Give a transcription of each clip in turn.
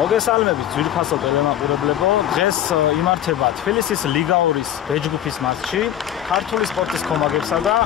მოგესალმებით ძვირფასო ტელემაყურებლებო. დღეს იმართება თბილისის ლიგა 2-ის ბეჯგუფის მატჩი ქართული სპორტის კომაგებსა და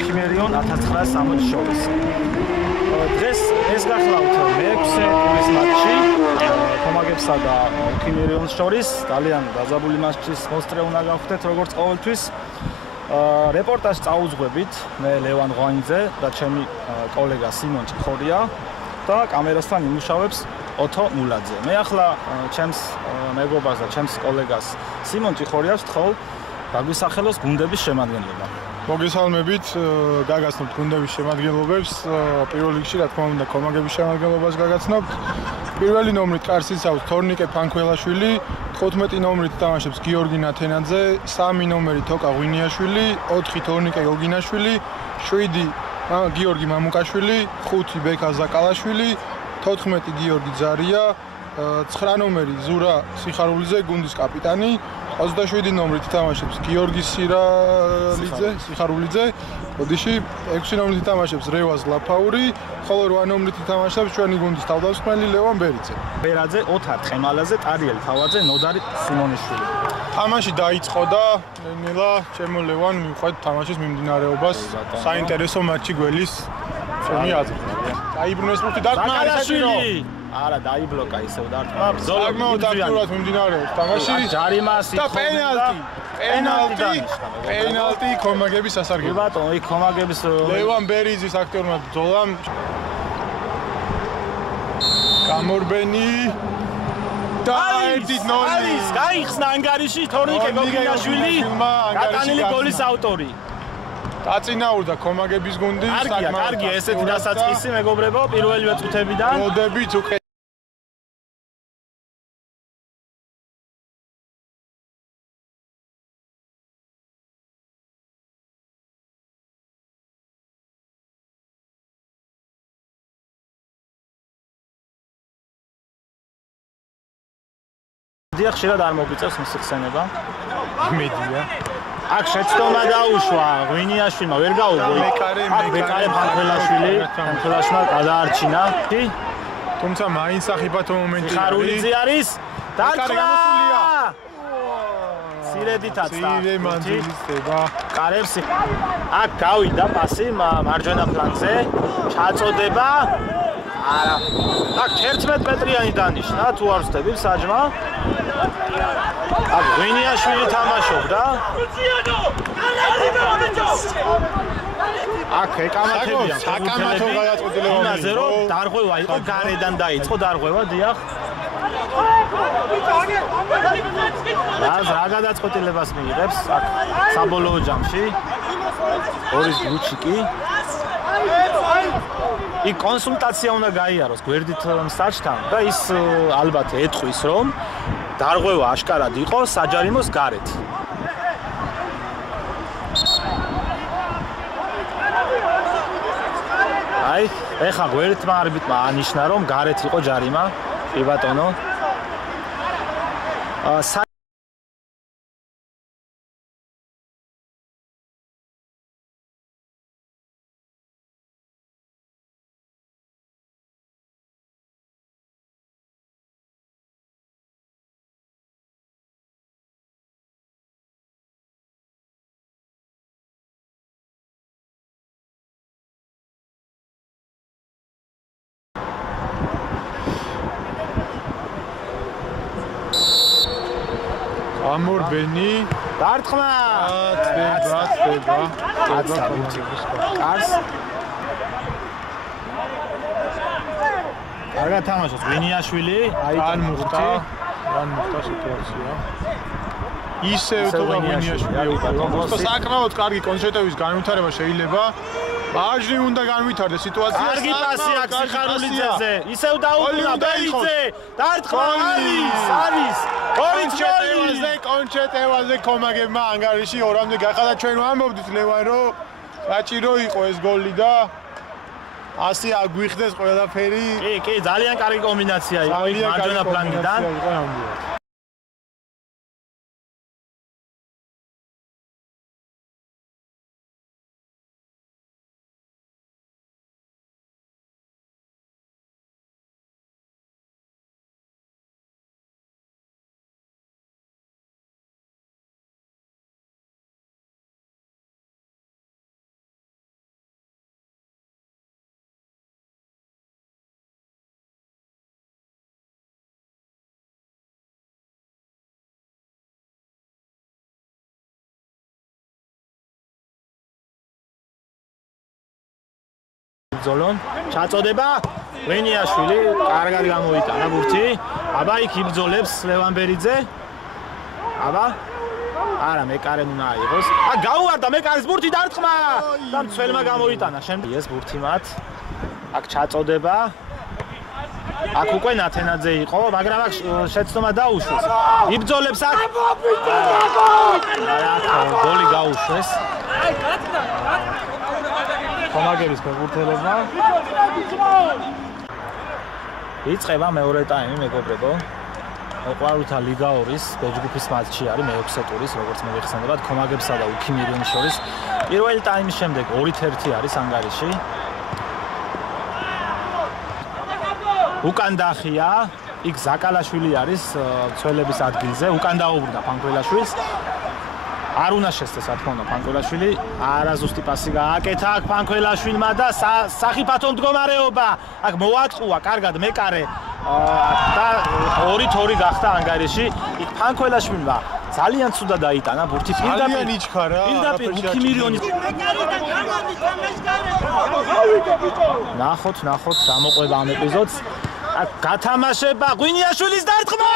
ქიმერიონ 1960 შორის. დღეს ეს გახლავთ მე-6 ტურის მატჩი კომაგებსა და ქიმერიონს შორის. ძალიან დაზაბული მატჩის მოსწრე უნდა გავხდეთ როგორც ყოველთვის. რეპორტაჟს წაუძღვებით მე ლევან ღვანიძე და ჩემი კოლეგა სიმონ ჭიხორია და კამერასთან იმუშავებს ოთო მულაძე. მე ახლა ჩემს მეგობარს და ჩემს კოლეგას სიმონ ჭიხორიას ვთხოვ გაგვისახელოს გუნდების შემადგენლობა. მოგესალმებით, გაგაცნობთ გუნდების შემადგენლობებს. პირველ რიგში რა თქმა უნდა კომაგების შემადგენლობას გაგაცნობთ. პირველი ნომრით კარს იცავს თორნიკე ფანქველაშვილი, 15 ნომრით თამაშობს გიორგი ნათენაძე, 3 ნომერი თოკა ღვინიაშვილი, 4 თორნიკე გოგინაშვილი, 7 გიორგი მამუკაშვილი, 5 ბექა ზაკალაშვილი, 14 გიორგი ძარია, 9 ნომერი ზურა სიხარულიძე, გუნდის კაპიტანი, 27 ნომრით თამაშობს გიორგი სიხარულიძე, ოდიში 6 ნომრით თამაშობს რევაზ ლაფაური, ხოლო 8 ნომრით თამაშობს ჩვენი გუნდის თავდამსხმელი ლევან ბერიძე. ბერაძე, ოთარ ხემალაძე, ტარიელ თავაძე, ნოდარი სიმონიშვილი. თამაში დაიწყო და ნელა ჩემო ლევან მივხვდით თამაშის მიმდინარეობას. საინტერესო მატჩი გველის ჩემი აზრით. დაიბრუნეს პუნქტი დარტყმა ზაკალაშვილი. არა, დაიბლოკა ისევ დარტყმა. საკმაოდ აქტიურად მიმდინარეობს თამაში. ჯარიმა და პენალტი კომაგების სასარგებლოდ. ბატონო, იქ კომაგების ლევან ბერიძის აქტიურმა ბრძოლამ გამორბენი და 1-0 გაიხსნა ანგარიში თორნიკე გოგინაშვილი, გატანილი გოლის ავტორი. დაწინაურდა კომაგების გუნდი. კარგია, ესეთი დასაწყისი მეგობრებო, პირველივე წუთებიდან. მოდებით უკვე დიახ, ხშირად არ მოგვიწევს მისხსენება. იმედია. აქ შეცდომა დაუშვა ღვინიაშვილმა, ვერ გაუგო. მეკარე ფანქველაშვილმა გადაარჩინა. თუმცა მაინც სახიფათო მომენტი ხარულიძე არის. დარტყმა. სირედითაც და სირე მანძილისება. კარებს აქ გავიდა პასი მარჯვენა ფლანგზე. ჩაწოდება. არა. აქ 11 მეტრიანი დანიშნა, თუ არ ვსწრები საჯმა. აქ ღვინიაშვილი თამაშობდა. აქ ეკამათებიან საკამათო გადაწყვეტილება იმაზე რომ დარღვევა იყო გარედან დაიწყო დარღვევა დიახ. რა გადაწყვეტილებას მიიღებს აქ საბოლოო ჯამში ორის გუჩიკი. იქ კონსულტაცია უნდა გაიაროს გვერდით მსაჯთან და ის ალბათ ეტყვის რომ დარღვევა აშკარად იყო საჯარიმოს გარეთ. აი, ეხა გვერდითმა არბიტრმა ანიშნა რომ გარეთ იყო ჯარიმა. კი ბატონო. გამორბენი დარტყმა. თბება. კარს. კარგად თამაშობს ღვინიაშვილი, ან მოხდა სიტუაცია. ისევ თუ ღვინიაშვილი უკვე საკმაოდ კარგი კონცერტების განვითარება შეიძლება. მაჟნი უნდა განვითარდეს სიტუაცია. კარგი პასი აქ სიხარულიძეზე. ისევ დაუბრუნდა ბერიძე. დარტყმა არის. კონჩეტევაზე კომაგებმა ანგარიში 2-მდე გახადა. ჩვენ ვამბობდით ლევან რომ საჭირო იყო ეს გოლი და ასე აგვიხდეს ყველაფერი. კი, ძალიან კარგი კომბინაცია იყო მარჯვენა ფლანგიდან. იბრძოლონ. ჩაწოდება ვენიაშვილი კარგად გამოიტანა ბურთი. აბა იქ იბრძოლებს ლევან ბერიძე. აბა არა მეკარემ უნდა აიღოს. გაუვარდა მეკარის ბურთი დარტყმა და მცველმა გამოიტანა. შემდეგ ეს ბურთი მათ აქ ჩაწოდება. აქ უკვე ნათენაძე იყო, მაგრამ აქ შეცდომა დაუშვეს. იბრძოლებს აქ. გოლი გაუშვეს. კომაგების ფეხბურთელებმა. იწყება მეორე ტაიმი, მეგობრებო. ყვავილთა ლიგა 2-ის ბეჯგუფის მატჩი არის მე-6 ტურის, როგორც მოგეხსენებათ, კომაგებსა და უქიმირიონის შორის. პირველი ტაიმის შემდეგ 2-1 არის ანგარიში. უკან დახია, იქ ზაკალაშვილი არის მცველების ადგილზე, უკან დაუბრუნდა ფანქველაშვილს. არ უნდა შესწეს, რა თქმა უნდა, ფანქველაშვილი არაზუსტი პასი გააკეთა აქ ფანქველაშვილმა და სახიფათო მდგომარეობა. აქ მოატყუა კარგად მეკარე და 2-2 გახდა ანგარიში. იქ ფანქველაშვილმა ძალიან ცუდა დაიტანა ბურთი ძალიან იჩქარა. პირდაპირ უქიმირიონის ნახოთ გამოყვება ამ ეპიზოდს. აქ გათამაშება ღვინიაშვილის დარტყმა!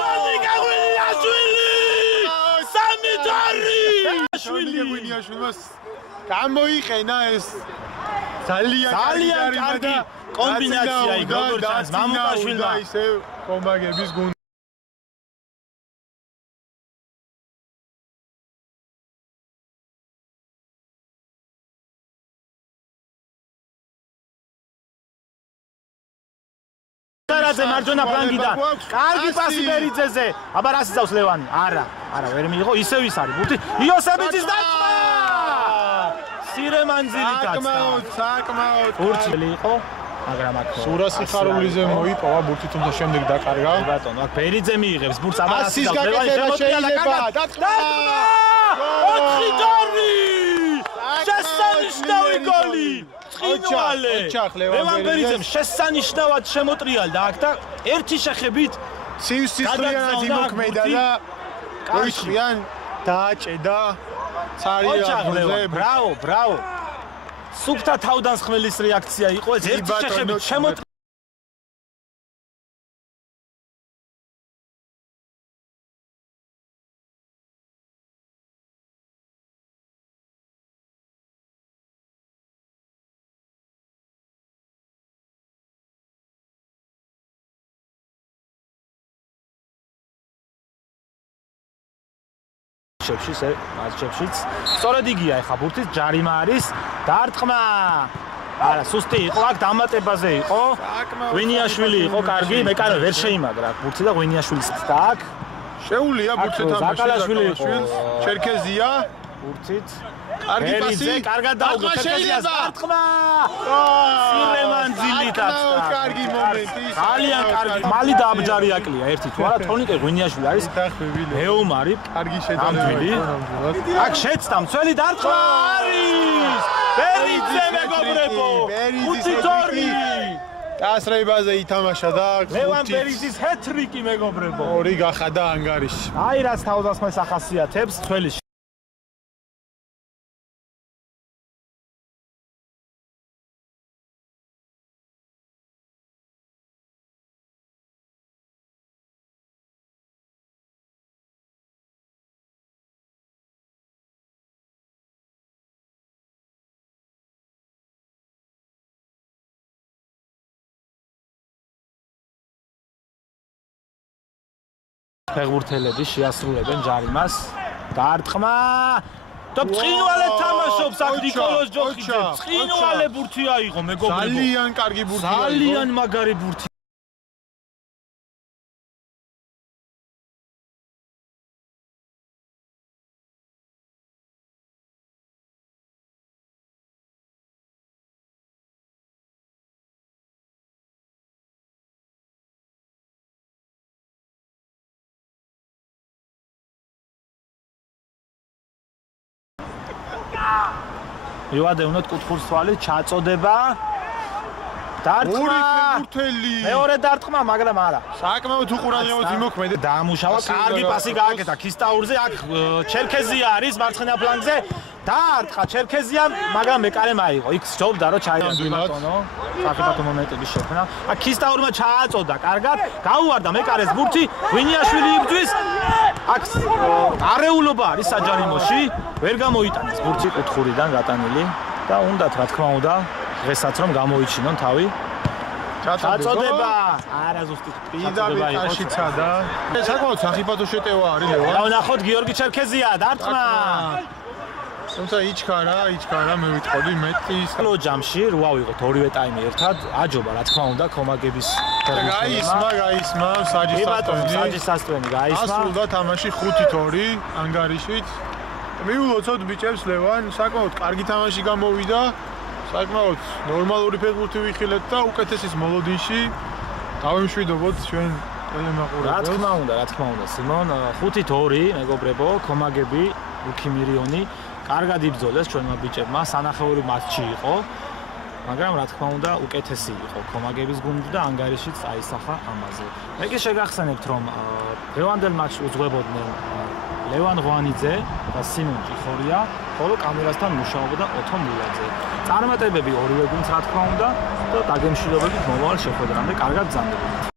დადიკა ღვინიაშვილი! 3-2! ღვინიაშვილმა გამოიყენა ეს ძალიან კარგი კომბინაცია იქ როგორც ჩანს მამუკაშვილმა ისე კომაგების გუნდი კარაძე მარჯვენა ფლანგიდან კარგი პასი ბერიძეზე. აბა რას იცავს ლევანი? არა ვერ მიიღო, ისევ ის არის ბურთი. იოსებიძის დარტყმა! სირე მანძილი გაცდა. საკმაოდ ბურთი იყო, მაგრამ აქ სურა სიხარულიძე მოიპოვა ბურთი, თუმცა შემდეგ დაკარგა. ბატონო, აქ ბერიძე მიიღებს ბურთს, აბა რას ასის გაკეთება შეიძლება. დარტყმა! 4-2! შესანიშნავი გოლი! წინვალე ლევან ბერიძემ შესანიშნავად შემოტრიალდა აქ და ერთი შეხებით სისხლიანად იმოქმედა და ოიშვიან დააჭედა ცარიაძე. ბრავო სუფთა თავდანსხმელის რეაქცია იყო ეს ერთი შეხებით შემოტრიალდა. მატჩებშიც სწორედ იგია ეხა ბურთის ჯარიმა არის დარტყმა. არა სუსტი იყო აქ დამატებაზე იყო. ღვინიაშვილი იყო კარგი, მეკარე ვერ შეიმაგრა ბურთი და ღვინიაშვილის და აქ შეუულია ბურთი თამაში. ზაკალაშვილი იყო. ჩერქეზია ბურთით კარგი პასი, კარგად დაუგო ჩერქეზიას დარტყმა. სირე მანძილით კარგი მომენტი. ძალიან კარგი. მალი და აბჯარი აკლია ერთი თუ არა, თორნიკე ღვინიაშვილი არის მეომარი. კარგი შედარება. აქ შეცდა მცველი დარტყმა არის. ბერიძე მეგობრებო. 5-2. დასრებაზე ითამაშა და ლევან ბერიძის ჰეტრიკი მეგობრებო. 2 გახადა ანგარიში. აი რაც თავდასხმას ახასიათებს თვლის ფეხბურთელები შეასრულებენ ჯარიმას. დარტყმა და წინვალე თამაშობს აქ ნიკოლოზ ჯოხიძე. წინვალე ბურთი აიღო მეგობრებო. ძალიან კარგი ბურთი. ძალიან მაგარი ბურთი. მივადევნოთ კუთხურს თვალი, ჩაწოდება. დარტყმა. ფეხბურთელი. მეორე დარტყმა, მაგრამ არა. საკმაოდ უყურადღებოდ იმოქმედა. დაამუშავა, კარგი პასი გააკეთა ქისტაურზე, აქ ჩერქეზია არის მარცხენა ფლანგზე. დაარტყა ჩერქეზიამ, მაგრამ მეკარემ აიღო. იქ სჯობდა რომ ჩაიდანო. საფეხბურთო მომენტების შექმნა. აქ ქისტაურმა ჩააწოდა კარგად, გაუვარდა მეკარეს ბურთი, ვინიაშვილი იბძვის. აქ არეულობა არის საჯარიმოში, ვერ გამოიტანეს ბურთი კუთხურიდან გატანილი და უნდათ რა თქმა უნდა დღესაც რომ გამოიჩინონ თავი. ჩაწოდება. არა ზუსტი პირდაპირ კაშიცა და საკმაოდ საფეხბურთო შეტევა არის ლევან. ნახოთ გიორგი ჩერქეზია დარტყმა. თუმცა იჩქარა მე ვიტყოდი მეტის ლო ჯამში რო ავიღოთ ორივე ტაიმი ერთად აჯობა რა თქმა უნდა კომაგების გაისმა საჯის სასტვენი გაისმა ასრულდა თამაში 5-2 ანგარიშით მიულოცოთ ბიჭებს ლევან საკმაოდ კარგი თამაში გამოვიდა საკმაოდ ნორმალური ფეხბურთი ვიხილეთ და უკეთესის მოლოდინში დავიმშვიდობოთ ჩვენ ტელემაყურებელს რა თქმა უნდა სიმონ 5-2 მეგობრებო კომაგები უქიმირიონი კარგად იბრძოლეს ჩვენმა ბიჭებმა, სანახეური მატჩი იყო, მაგრამ რა თქმა უნდა უკეთესი იყო კომაგების გუნდი და ანგარიშიც აისახა ამაზე. მე კი შეგახსენებთ რომ დღევანდელ მატჩს უძღვებოდნენ ლევან ღვანიძე და სიმონ ჭიხორია, ხოლო კამერასთან მუშაობდა ოთო მულაძე. წარმატებები ორივე გუნდს რა თქმა უნდა და დაგემშვიდობებით მომავალ შეხვედრამდე კარგად ბრძანდებოდეთ.